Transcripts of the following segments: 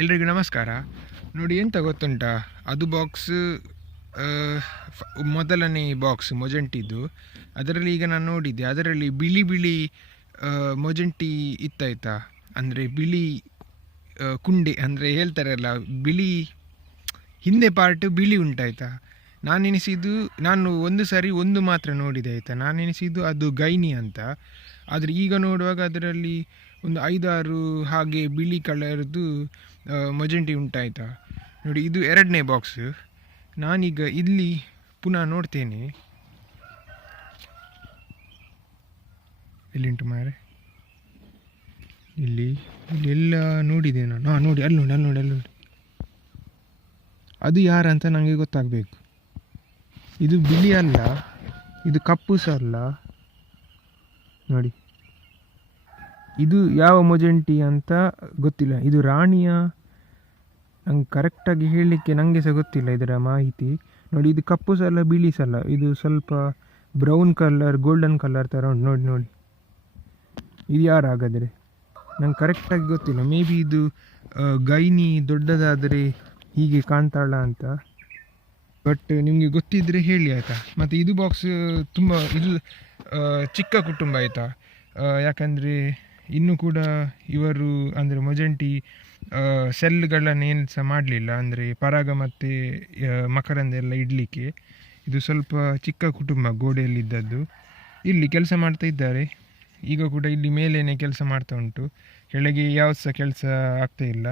ಎಲ್ರಿಗೂ ನಮಸ್ಕಾರ. ನೋಡಿ, ಎಂತ ಗೊತ್ತುಂಟಾ? ಅದು ಬಾಕ್ಸ್ ಮೊದಲನೇ ಬಾಕ್ಸ್ ಮೊಜೆಂಟಿದು ಅದರಲ್ಲಿ ಈಗ ನಾನು ನೋಡಿದ್ದೆ. ಅದರಲ್ಲಿ ಬಿಳಿ ಬಿಳಿ ಮೊಜೆಂಟಿ ಇತ್ತಾಯ್ತಾ ಅಂದರೆ ಬಿಳಿ ಕುಂಡೆ, ಅಂದರೆ ಹೇಳ್ತಾರಲ್ಲ, ಬಿಳಿ, ಹಿಂದೆ ಪಾರ್ಟ್ ಬಿಳಿ ಉಂಟಾಯ್ತಾ? ನಾನು ಎನಿಸಿದ್ದು ನಾನು ಒಂದು ಸಾರಿ ಒಂದು ಮಾತ್ರ ನೋಡಿದೆ ಆಯಿತಾ? ನಾನು ಎನಿಸಿದ್ದು ಅದು ಗೈನಿ ಅಂತ. ಆದರೆ ಈಗ ನೋಡುವಾಗ ಅದರಲ್ಲಿ ಒಂದು ಐದಾರು ಹಾಗೆ ಬಿಳಿ ಕಲರ್ದು ಮಜೆಂಟಿ ಉಂಟಾಯ್ತಾ? ನೋಡಿ, ಇದು ಎರಡನೇ ಬಾಕ್ಸ್ ನಾನೀಗ ಇಲ್ಲಿ ಪುನಃ ನೋಡ್ತೇನೆ. ಎಲ್ಲಿಂಟು ಮಾರೆ ಇಲ್ಲಿ ಇಲ್ಲಿ ಎಲ್ಲ ನೋಡಿದೆ ನಾನು. ಹಾಂ ನೋಡಿ, ಅಲ್ಲಿ ನೋಡಿ ಅಲ್ಲಿ ನೋಡಿ ಅಲ್ಲಿ ನೋಡಿ. ಅದು ಯಾರಂತ ನನಗೆ ಗೊತ್ತಾಗಬೇಕು. ಇದು ಬಿಳಿ ಅಲ್ಲ, ಇದು ಕಪ್ಪು ಸಹ ಅಲ್ಲ. ನೋಡಿ. ಇದು ಯಾವ ಮೊಜೆಂಟಿ ಅಂತ ಗೊತ್ತಿಲ್ಲ. ಇದು ರಾಣಿಯ, ನಂಗೆ ಕರೆಕ್ಟಾಗಿ ಹೇಳಲಿಕ್ಕೆ ನನಗೆ ಸಹ ಗೊತ್ತಿಲ್ಲ ಇದರ ಮಾಹಿತಿ. ನೋಡಿ, ಇದು ಕಪ್ಪು ಸಲ ಬಿಳಿ ಸಲ ಇದು ಸ್ವಲ್ಪ ಬ್ರೌನ್ ಕಲರ್ ಗೋಲ್ಡನ್ ಕಲರ್ ಥರ ಉಂಟು. ನೋಡಿ ನೋಡಿ. ಇದು ಯಾರು ಹಾಗಾದರೆ ನಂಗೆ ಕರೆಕ್ಟಾಗಿ ಗೊತ್ತಿಲ್ಲ. ಮೇ ಬಿ ಇದು ಗೈನಿ ದೊಡ್ಡದಾದರೆ ಹೀಗೆ ಕಾಣ್ತಾಳ ಅಂತ. ಬಟ್ ನಿಮಗೆ ಗೊತ್ತಿದ್ದರೆ ಹೇಳಿ ಆಯಿತಾ? ಮತ್ತು ಇದು ಬಾಕ್ಸ್ ತುಂಬ, ಇದು ಚಿಕ್ಕ ಕುಟುಂಬ ಆಯಿತಾ? ಯಾಕಂದರೆ ಇನ್ನೂ ಕೂಡ ಇವರು ಅಂದರೆ ಮೊಜೆಂಟಿ ಸೆಲ್ಗಳನ್ನು ಏನು ಸಹ ಮಾಡಲಿಲ್ಲ. ಅಂದರೆ ಪರಾಗ ಮತ್ತು ಮಕರಂದ ಎಲ್ಲ ಇಡಲಿಕ್ಕೆ. ಇದು ಸ್ವಲ್ಪ ಚಿಕ್ಕ ಕುಟುಂಬ ಗೋಡೆಯಲ್ಲಿದ್ದದ್ದು. ಇಲ್ಲಿ ಕೆಲಸ ಮಾಡ್ತಾ ಇದ್ದಾರೆ. ಈಗ ಕೂಡ ಇಲ್ಲಿ ಮೇಲೇನೆ ಕೆಲಸ ಮಾಡ್ತಾ ಉಂಟು. ಕೆಳಗೆ ಯಾವ ಸಹ ಕೆಲಸ ಆಗ್ತಾ ಇಲ್ಲ.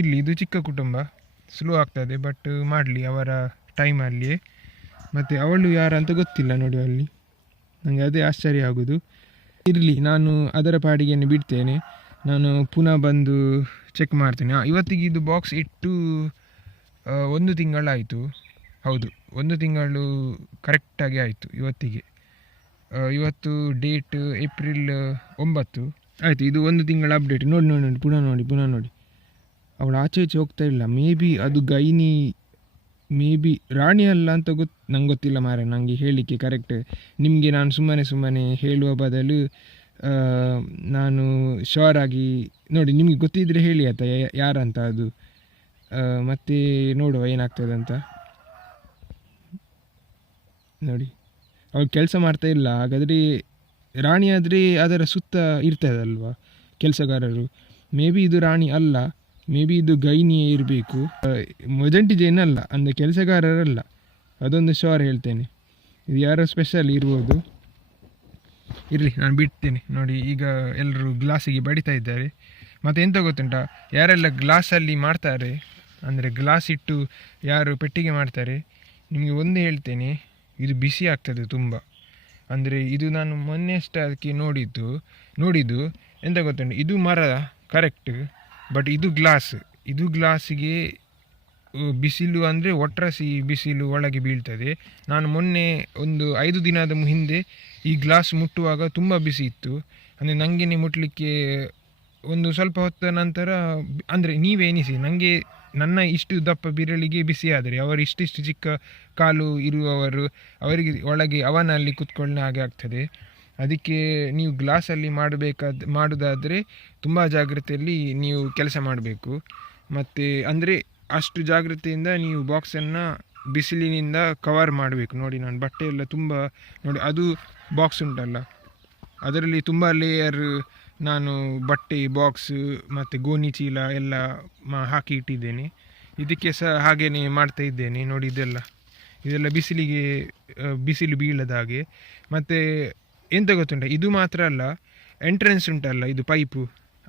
ಇಲ್ಲಿ ಇದು ಚಿಕ್ಕ ಕುಟುಂಬ. ಸ್ಲೋ ಆಗ್ತದೆ ಬಟ್ ಮಾಡಲಿ ಅವರ ಟೈಮಲ್ಲಿಯೇ ಮತ್ತು ಅವಳು ಯಾರಂತ ಗೊತ್ತಿಲ್ಲ ನೋಡಿ ಅಲ್ಲಿ. ನನಗೆ ಅದೇ ಆಶ್ಚರ್ಯ ಆಗೋದು. ಇರಲಿ, ನಾನು ಅದರ ಪಾಡಿಗೆಯನ್ನು ಬಿಡ್ತೇನೆ. ನಾನು ಪುನಃ ಬಂದು ಚೆಕ್ ಮಾಡ್ತೇನೆ. ಇವತ್ತಿಗೆ ಇದು ಬಾಕ್ಸ್ ಇಟ್ಟು ಒಂದು ತಿಂಗಳಾಯಿತು. ಹೌದು, ಒಂದು ತಿಂಗಳು ಕರೆಕ್ಟಾಗಿ ಆಯಿತು ಇವತ್ತಿಗೆ. ಇವತ್ತು ಡೇಟ್ ಏಪ್ರಿಲ್ ಒಂಬತ್ತು. ಆಯಿತು, ಇದು ಒಂದು ತಿಂಗಳ ಅಪ್ಡೇಟ್ ನೋಡಿ ನೋಡಿ ನೋಡಿ, ಪುನಃ ನೋಡಿ ಪುನಃ ನೋಡಿ. ಅವಳು ಆಚೆ ಈಚೆ ಹೋಗ್ತಾ ಇಲ್ಲ. ಮೇ ಬಿ ಅದು ಗೈನಿ ಮೇ ಬಿ ರಾಣಿ ಅಲ್ಲ ಅಂತ ಗೊತ್ತು ನಂಗೆ ಗೊತ್ತಿಲ್ಲ ಮಾರೆ ನನಗೆ ಹೇಳಲಿಕ್ಕೆ ಕರೆಕ್ಟ್ ನಿಮಗೆ ನಾನು ಸುಮ್ಮನೆ ಸುಮ್ಮನೆ ಹೇಳುವ ಬದಲು ನಾನು ಶೋರ್ ಆಗಿ, ನೋಡಿ ನಿಮಗೆ ಗೊತ್ತಿದ್ದರೆ ಹೇಳಿ ಆಯ್ತಾ ಯಾರಂತ ಅದು. ಮತ್ತೆ ನೋಡುವ ಏನಾಗ್ತದೆ ಅಂತ. ನೋಡಿ, ಅವಳು ಕೆಲಸ ಮಾಡ್ತಾ ಇಲ್ಲ, ಹಾಗಾದರೆ ರಾಣಿ ಆದರೆ ಅದರ ಸುತ್ತ ಇರ್ತದಲ್ವ, ಕೆಲಸಗಾರರು. ಮೇ ಬಿ ಇದು ರಾಣಿ ಅಲ್ಲ. ಮೇ ಬಿ ಇದು ಗೈನಿಯೇ ಇರಬೇಕು. ಮೊಜೆಂಟಿ ಜೈನ್ ಅಲ್ಲ, ಅಂದರೆ ಕೆಲಸಗಾರರಲ್ಲ. ಅದೊಂದು ಶೋರ್ ಹೇಳ್ತೇನೆ. ಇದು ಯಾರೋ ಸ್ಪೆಷಲ್ ಇರ್ಬೋದು. ಇರಲಿ, ನಾನು ಬಿಡ್ತೇನೆ. ನೋಡಿ, ಈಗ ಎಲ್ಲರೂ ಗ್ಲಾಸಿಗೆ ಬಡಿತಾ ಇದ್ದಾರೆ. ಮತ್ತು ಎಂತ ಗೊತ್ತುಂಟಾ? ಯಾರೆಲ್ಲ ಗ್ಲಾಸಲ್ಲಿ ಮಾಡ್ತಾರೆ, ಅಂದರೆ ಗ್ಲಾಸ್ ಇಟ್ಟು ಯಾರು ಪೆಟ್ಟಿಗೆ ಮಾಡ್ತಾರೆ, ನಿಮಗೆ ಒಂದು ಹೇಳ್ತೇನೆ. ಇದು ಬಿಸಿ ಆಗ್ತದೆ ತುಂಬ. ಅಂದರೆ ಇದು ನಾನು ಮೊನ್ನೆ ಅಷ್ಟೇ ಅದಕ್ಕೆ ನೋಡಿದ್ದು ನೋಡಿದ್ದು. ಎಂತ ಗೊತ್ತುಂಟು? ಇದು ಮರ ಕರೆಕ್ಟ್ ಬಟ್ ಇದು ಗ್ಲಾಸ್ ಇದು ಗ್ಲಾಸಿಗೆ ಬಿಸಿಲು ಅಂದರೆ ಒಟ್ರಾಸಿ ಬಿಸಿಲು ಒಳಗೆ ಬೀಳ್ತದೆ. ನಾನು ಮೊನ್ನೆ ಒಂದು ಐದು ದಿನದ ಹಿಂದೆ ಈ ಗ್ಲಾಸ್ ಮುಟ್ಟುವಾಗ ತುಂಬ ಬಿಸಿ ಇತ್ತು. ಅಂದರೆ ನನಗೇನೆ ಮುಟ್ಟಲಿಕ್ಕೆ ಒಂದು ಸ್ವಲ್ಪ ಹೊತ್ತ ನಂತರ, ಅಂದರೆ ನೀವೇ ಎನಿಸಿ ನನಗೆ ನನ್ನ ಇಷ್ಟು ದಪ್ಪ ಬಿರಳಿಗೆ ಬಿಸಿ ಆದರೆ, ಅವರು ಇಷ್ಟಿಷ್ಟು ಚಿಕ್ಕ ಕಾಲು ಇರುವವರು, ಅವರಿಗೆ ಒಳಗೆ ಅವನಲ್ಲಿ ಕುತ್ಕೊಳ್ಳೋ ಹಾಗೆ ಆಗ್ತದೆ. ಅದಕ್ಕೆ ನೀವು ಗ್ಲಾಸಲ್ಲಿ ಮಾಡಬೇಕಾದ, ಮಾಡೋದಾದರೆ ತುಂಬ ಜಾಗ್ರತೆಯಲ್ಲಿ ನೀವು ಕೆಲಸ ಮಾಡಬೇಕು. ಮತ್ತು ಅಂದರೆ ಅಷ್ಟು ಜಾಗ್ರತೆಯಿಂದ ನೀವು ಬಾಕ್ಸನ್ನು ಬಿಸಿಲಿನಿಂದ ಕವರ್ ಮಾಡಬೇಕು. ನೋಡಿ ನಾನು ಬಟ್ಟೆ ಎಲ್ಲ ತುಂಬ, ನೋಡಿ ಅದು ಬಾಕ್ಸ್ ಉಂಟಲ್ಲ. ಅದರಲ್ಲಿ ತುಂಬ ಲೇಯರ್ ನಾನು ಬಟ್ಟೆ ಬಾಕ್ಸ್ ಮತ್ತು ಗೋಣಿ ಚೀಲ ಎಲ್ಲ ಹಾಕಿ ಇಟ್ಟಿದ್ದೇನೆ. ಇದಕ್ಕೆ ಸಹ ಹಾಗೆಯೇ ಮಾಡ್ತಾ ಇದ್ದೇನೆ. ನೋಡಿ ಇದೆಲ್ಲ. ಇದೆಲ್ಲ ಬಿಸಿಲಿಗೆ ಬಿಸಿಲು ಬೀಳದ ಹಾಗೆ. ಮತ್ತು ಎಂತ ಗೊತ್ತುಂಟ? ಇದು ಮಾತ್ರ ಅಲ್ಲ ಎಂಟ್ರೆನ್ಸ್ ಉಂಟಲ್ಲ, ಇದು ಪೈಪು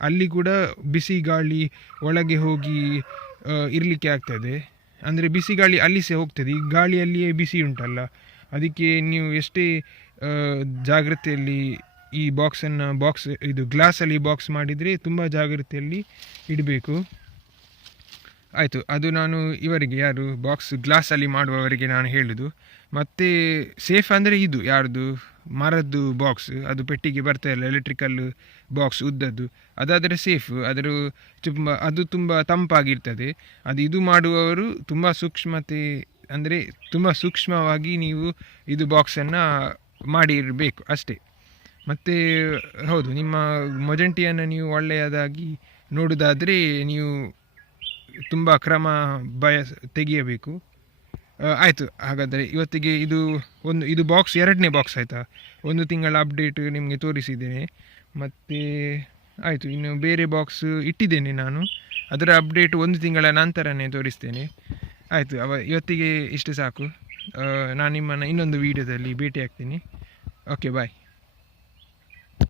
ಅಲ್ಲಿ ಕೂಡ ಬಿಸಿ ಗಾಳಿ ಒಳಗೆ ಹೋಗಿ ಇರಲಿಕ್ಕೆ ಆಗ್ತದೆ. ಅಂದರೆ ಬಿಸಿ ಗಾಳಿ ಅಲ್ಲಿ ಸಹ ಹೋಗ್ತದೆ. ಈ ಗಾಳಿಯಲ್ಲಿಯೇ ಬಿಸಿ ಉಂಟಲ್ಲ. ಅದಕ್ಕೆ ನೀವು ಎಷ್ಟೇ ಜಾಗ್ರತೆಯಲ್ಲಿ ಈ ಬಾಕ್ಸನ್ನು ಬಾಕ್ಸ್ ಇದು ಗ್ಲಾಸಲ್ಲಿ ಬಾಕ್ಸ್ ಮಾಡಿದರೆ ತುಂಬ ಜಾಗ್ರತೆಯಲ್ಲಿ ಇಡಬೇಕು. ಆಯಿತು, ಅದು ನಾನು ಇವರಿಗೆ ಯಾರು ಬಾಕ್ಸ್ ಗ್ಲಾಸಲ್ಲಿ ಮಾಡುವವರಿಗೆ ನಾನು ಹೇಳುದು. ಮತ್ತು ಸೇಫ್ ಅಂದರೆ ಇದು ಯಾರ್ದು? ಮರದ್ದು ಬಾಕ್ಸ್ ಅದು ಪೆಟ್ಟಿಗೆ ಬರ್ತಾ ಇಲ್ಲ ಎಲೆಕ್ಟ್ರಿಕಲ್ ಬಾಕ್ಸ್ ಉದ್ದದ್ದು. ಅದಾದರೆ ಸೇಫ್ ಅದರ ತುಂಬ, ಅದು ತುಂಬ ತಂಪಾಗಿರ್ತದೆ. ಅದು ಇದು ಮಾಡುವವರು ತುಂಬ ಸೂಕ್ಷ್ಮತೆ, ಅಂದರೆ ತುಂಬ ಸೂಕ್ಷ್ಮವಾಗಿ ನೀವು ಇದು ಬಾಕ್ಸನ್ನು ಮಾಡಿರಬೇಕು ಅಷ್ಟೇ. ಮತ್ತು, ಹೌದು, ನಿಮ್ಮ ಮೊಜೆಂಟಿಯನ್ನು ನೀವು ಒಳ್ಳೆಯದಾಗಿ ನೋಡೋದಾದರೆ ನೀವು ತುಂಬ ಕ್ರಮ ಭಯ ತೆಗೆಯಬೇಕು. ಆಯಿತು, ಹಾಗಾದರೆ ಇವತ್ತಿಗೆ ಇದು ಒಂದು, ಇದು ಬಾಕ್ಸ್ ಎರಡನೇ ಬಾಕ್ಸ್ ಆಯಿತಾ? ಒಂದು ತಿಂಗಳ ಅಪ್ಡೇಟ್ ನಿಮಗೆ ತೋರಿಸಿದ್ದೇನೆ. ಮತ್ತು, ಆಯಿತು, ಇನ್ನು ಬೇರೆ ಬಾಕ್ಸ್ ಇಟ್ಟಿದ್ದೇನೆ ನಾನು. ಅದರ ಅಪ್ಡೇಟ್ ಒಂದು ತಿಂಗಳ ನಂತರನೇ ತೋರಿಸ್ತೇನೆ. ಆಯಿತು, ಅವ, ಇವತ್ತಿಗೆ ಇಷ್ಟು ಸಾಕು. ನಾನು ನಿಮ್ಮನ್ನು ಇನ್ನೊಂದು ವೀಡಿಯೋದಲ್ಲಿ ಭೇಟಿ ಆಗ್ತೀನಿ ಓಕೆ ಬಾಯ್